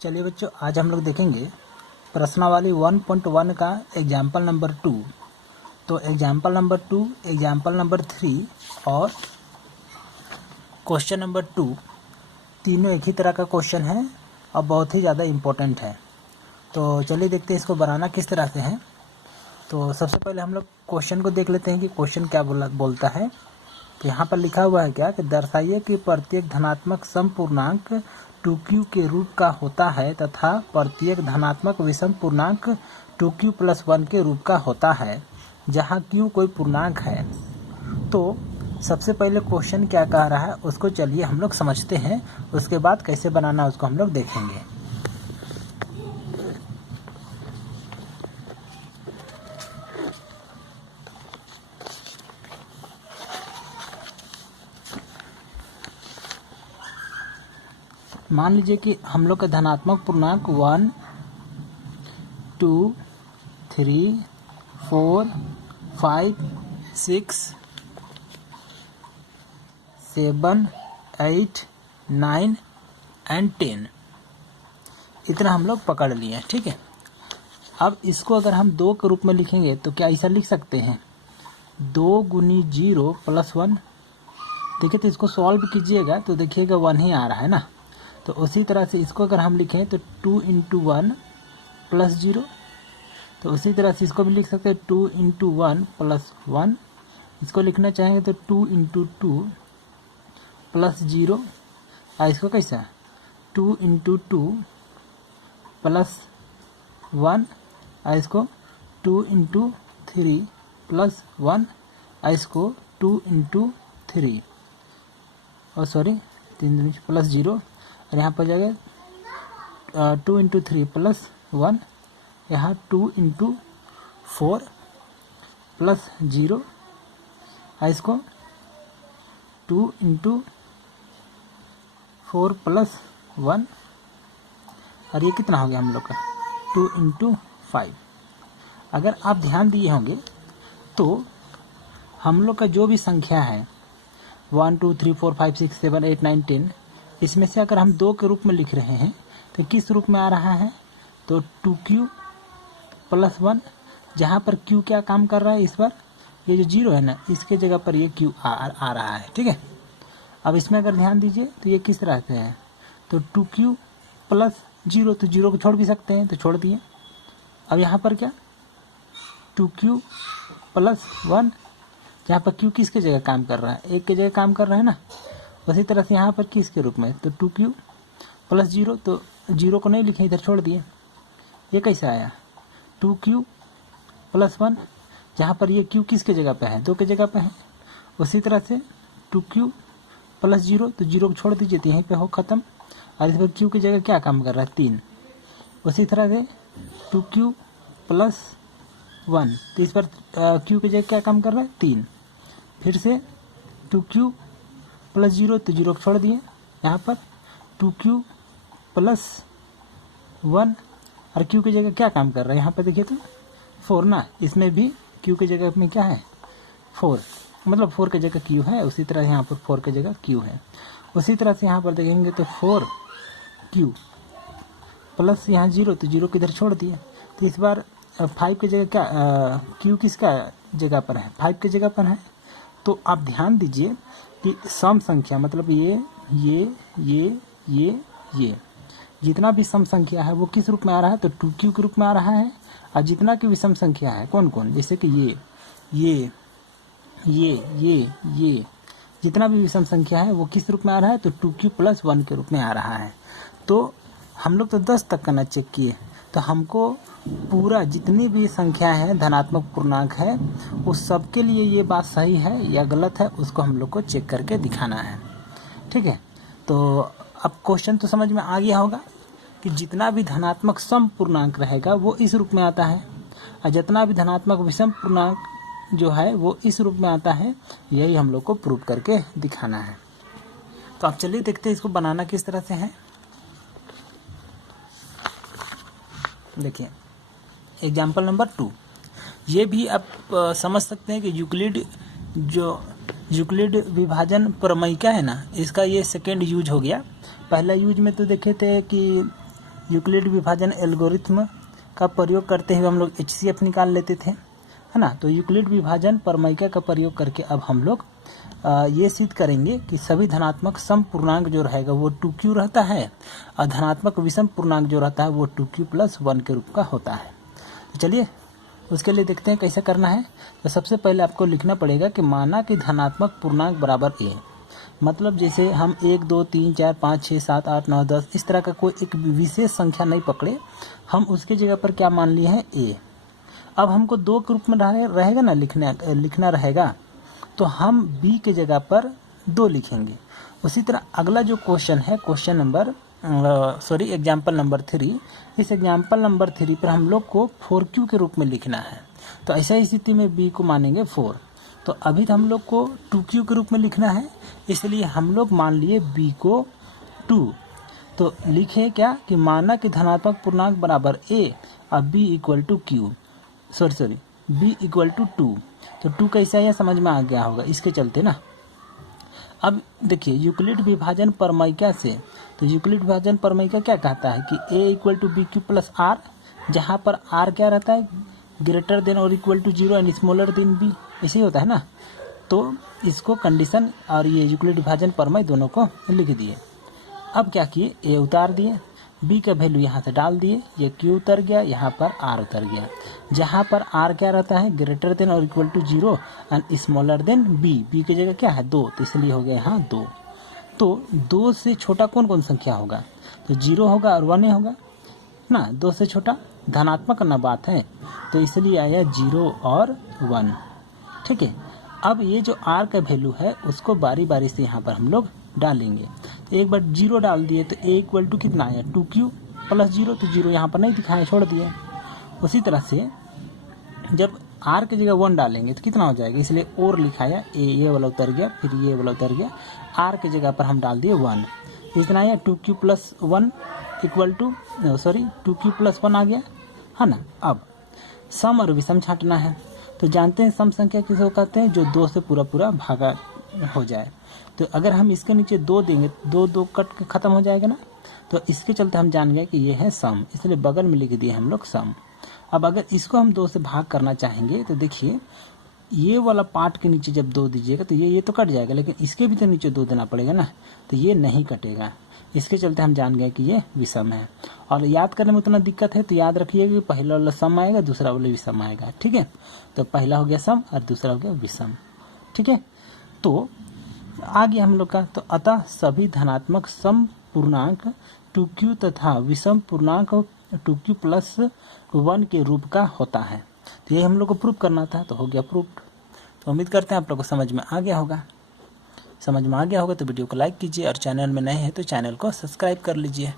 चलिए बच्चों, आज हम लोग देखेंगे प्रश्नावली 1.1 का एग्जाम्पल नंबर 2। तो एग्जाम्पल नंबर 2, एग्जाम्पल नंबर 3 और क्वेश्चन नंबर 2 तीनों एक ही तरह का क्वेश्चन है और बहुत ही ज़्यादा इम्पोर्टेंट है। तो चलिए देखते हैं इसको बनाना किस तरह से है। तो सबसे पहले हम लोग क्वेश्चन को देख लेते हैं कि क्वेश्चन क्या बोलता है। तो यहाँ पर लिखा हुआ है क्या कि दर्शाइए कि प्रत्येक धनात्मक समपूर्णांक 2q के रूप का होता है तथा प्रत्येक धनात्मक विषम पूर्णांक 2q + 1 के रूप का होता है जहाँ q कोई पूर्णांक है। तो सबसे पहले क्वेश्चन क्या कह रहा है उसको चलिए हम लोग समझते हैं, उसके बाद कैसे बनाना उसको हम लोग देखेंगे। मान लीजिए कि हम लोग का धनात्मक पूर्णांक 1, 2, 3, 4, 5, 6, 7, 8, 9 एंड 10 इतना हम लोग पकड़ लिए हैं। ठीक है, अब इसको अगर हम 2 के रूप में लिखेंगे तो क्या ऐसा लिख सकते हैं 2 × 0 + 1। देखिए तो इसको सॉल्व कीजिएगा तो देखिएगा 1 ही आ रहा है ना। तो उसी तरह से इसको अगर हम लिखें तो 2 × 1 + 0। तो उसी तरह से इसको भी लिख सकते हैं 2 × 1 + 1। इसको लिखना चाहेंगे तो 2 × 2 + 0। और इसको कैसा 2 × 2 + 1। और इसको 2 × 3 + 1। और इसको 2 × 3 और सॉरी 3 + 0। और यहाँ पर जाएगा 2 × 3 + 1। यहाँ 2 × 4 + 0। और इसको 2 × 4 + 1। और ये कितना हो गया हम लोग का 2 × 5। अगर आप ध्यान दिए होंगे तो हम लोग का जो भी संख्या है 1, 2, 3, 4, 5, 6, 7, 8, 9, 10 इसमें से अगर हम 2 के रूप में लिख रहे हैं तो किस रूप में आ रहा है तो 2q + 1। जहाँ पर q क्या काम कर रहा है इस बार ये जो 0 है ना इसके जगह पर ये q आ रहा है। ठीक है, अब इसमें अगर ध्यान दीजिए तो ये किस तरह से है तो 2q + 0। तो 0 को छोड़ भी सकते हैं तो छोड़ दिए। अब यहाँ पर क्या 2q + 1 जहाँ पर q किसके जगह काम कर रहा है 1 के जगह काम कर रहा है ना। उसी तरह से यहाँ पर किसके रूप में तो 2q + 0। तो 0 को नहीं लिखे इधर छोड़ दिए। ये कैसे आया 2q + 1 जहाँ पर ये q किसके जगह पे है 2 के जगह पे है। उसी तरह से 2q + 0 तो 0 को छोड़ दीजिए तो यहीं पे हो ख़त्म। और इस पर q की जगह क्या काम कर रहा है 3। उसी तरह से 2q + 1 तो इस पर q की जगह क्या काम कर रहा है 3। फिर से 2q + 0 तो 0 को छोड़ दिए। यहाँ पर 2q + 1 और q की जगह क्या काम कर रहा है यहाँ पर देखिए तो 4 ना। इसमें भी q की जगह में क्या है 4, मतलब 4 की जगह q है। उसी तरह यहाँ पर 4 की जगह q है। उसी तरह से यहाँ पर देखेंगे तो 4q + यहाँ 0 तो 0 किधर छोड़ दिए। तो इस बार 5 की जगह क्या q किसका जगह पर है 5 की जगह पर है। तो आप ध्यान दीजिए कि सम संख्या मतलब ये जितना भी सम संख्या है वो किस रूप में आ रहा है तो 2q के रूप में आ रहा है। और जितना की विषम संख्या है कौन कौन जैसे कि ये जितना भी विषम संख्या है वो किस रूप में आ रहा है तो 2q + 1 के रूप में आ रहा है। तो हम लोग तो 10 तक का ना चेक किए तो हमको पूरा जितनी भी संख्या है धनात्मक पूर्णांक है उस सब के लिए ये बात सही है या गलत है उसको हम लोग को चेक करके दिखाना है। ठीक है, तो अब क्वेश्चन तो समझ में आ गया होगा कि जितना भी धनात्मक सम पूर्णांक रहेगा वो इस रूप में आता है और जितना भी धनात्मक विषम पूर्णांक जो है वो इस रूप में आता है। यही हम लोग को प्रूव करके दिखाना है। तो आप चलिए देखते हैं इसको बनाना किस तरह से है। देखिए एग्जाम्पल नंबर 2 ये भी आप समझ सकते हैं कि यूक्लिड विभाजन प्रमेय का है ना इसका ये सेकेंड यूज हो गया। पहला यूज में तो देखे थे कि यूक्लिड विभाजन एल्गोरिथ्म का प्रयोग करते हुए हम लोग HCF निकाल लेते थे, है ना। तो यूक्लिड विभाजन प्रमेय का प्रयोग करके अब हम लोग ये सिद्ध करेंगे कि सभी धनात्मक सम पूर्णांक जो रहेगा वो 2q रहता है और धनात्मक विषम पूर्णांक जो रहता है वो 2q + 1 के रूप का होता है। तो चलिए उसके लिए देखते हैं कैसे करना है। तो सबसे पहले आपको लिखना पड़ेगा कि माना कि धनात्मक पूर्णांक बराबर a, मतलब जैसे हम 1 2 3 4 5 6 7 8 9 10 इस तरह का कोई एक विशेष संख्या नहीं पकड़े, हम उसके जगह पर क्या मान लिए हैं a। अब हमको 2 के रूप में रहेगा ना लिखना रहेगा, तो हम b के जगह पर 2 लिखेंगे। उसी तरह अगला जो क्वेश्चन है एग्जाम्पल नंबर 3, इस एग्जाम्पल नंबर 3 पर हम लोग को 4q के रूप में लिखना है। तो ऐसा स्थिति में b को मानेंगे 4। तो अभी हम लोग को 2q के रूप में लिखना है, इसलिए हम लोग मान लिए b को 2। तो लिखे क्या कि माना कि धनात्मक पूर्णांक बराबर a और b = q, b = 2। तो 2 कैसा है समझ में आ गया होगा, इसके चलते ना। अब देखिए यूक्लिड विभाजन प्रमेय से, तो यूक्लिड विभाजन प्रमेय क्या कहता है कि a = bq + r, जहाँ पर r क्या रहता है ग्रेटर देन और equal to 0 and smaller than b, ऐसे ही होता है ना। तो इसको कंडीशन और ये यूक्लिड विभाजन प्रमेय दोनों को लिख दिए। अब क्या किए, a उतार दिए, b का वैल्यू यहाँ से डाल दिए, ये q उतर गया, यहाँ पर r उतर गया। जहाँ पर r क्या रहता है ग्रेटर देन और equal to 0 and smaller than b की जगह क्या है 2, तो इसलिए हो गया यहाँ 2। तो 2 से छोटा कौन कौन संख्या होगा, तो 0 होगा और 1 होगा ना। 2 से छोटा धनात्मक ना बात है, तो इसलिए आया 0 और 1। ठीक है। अब ये जो r का वैल्यू है उसको बारी बारी से यहाँ पर हम लोग डालेंगे। तो एक बार 0 डाल दिए तो a = कितना आया 2q + 0, तो 0 यहाँ पर नहीं दिखाया, छोड़ दिए। उसी तरह से जब r की जगह 1 डालेंगे तो कितना हो जाएगा, इसलिए और लिखाया ये वाला उतर गया, फिर ये वाला उतर गया, r की जगह पर हम डाल दिए 1। इतना आया 2q + 1 2q + 1 आ गया, है ना। अब सम और विषम छांटना है। तो जानते हैं सम संख्या किसे कहते हैं, जो 2 से पूरा भागा हो जाए। तो अगर हम इसके नीचे 2 देंगे, 2 कट के खत्म हो जाएगा ना, तो इसके चलते हम जान गए कि ये है सम, इसलिए बगल में लिख दिए हम लोग सम। अब अगर इसको हम 2 से भाग करना चाहेंगे तो देखिए ये वाला पार्ट के नीचे जब 2 दीजिएगा तो ये तो कट जाएगा, लेकिन इसके भी तो नीचे 2 देना पड़ेगा ना, तो ये नहीं कटेगा। इसके चलते हम जान गए कि ये विषम है। और याद करने में उतना दिक्कत है तो याद रखिएगा कि पहला वाला सम आएगा, दूसरा वाला विषम आएगा। ठीक है, तो पहला हो गया सम और दूसरा हो गया विषम। ठीक है, तो आ गया हम लोग का। तो अतः सभी धनात्मक सम पूर्णांक 2q तथा विषम पूर्णांक 2q + 1 के रूप का होता है। तो ये हम लोग को प्रूव करना था, तो हो गया प्रूव्ड। तो उम्मीद करते हैं आप लोग को समझ में आ गया होगा। समझ में आ गया होगा तो वीडियो को लाइक कीजिए और चैनल में नए हैं तो चैनल को सब्सक्राइब कर लीजिए।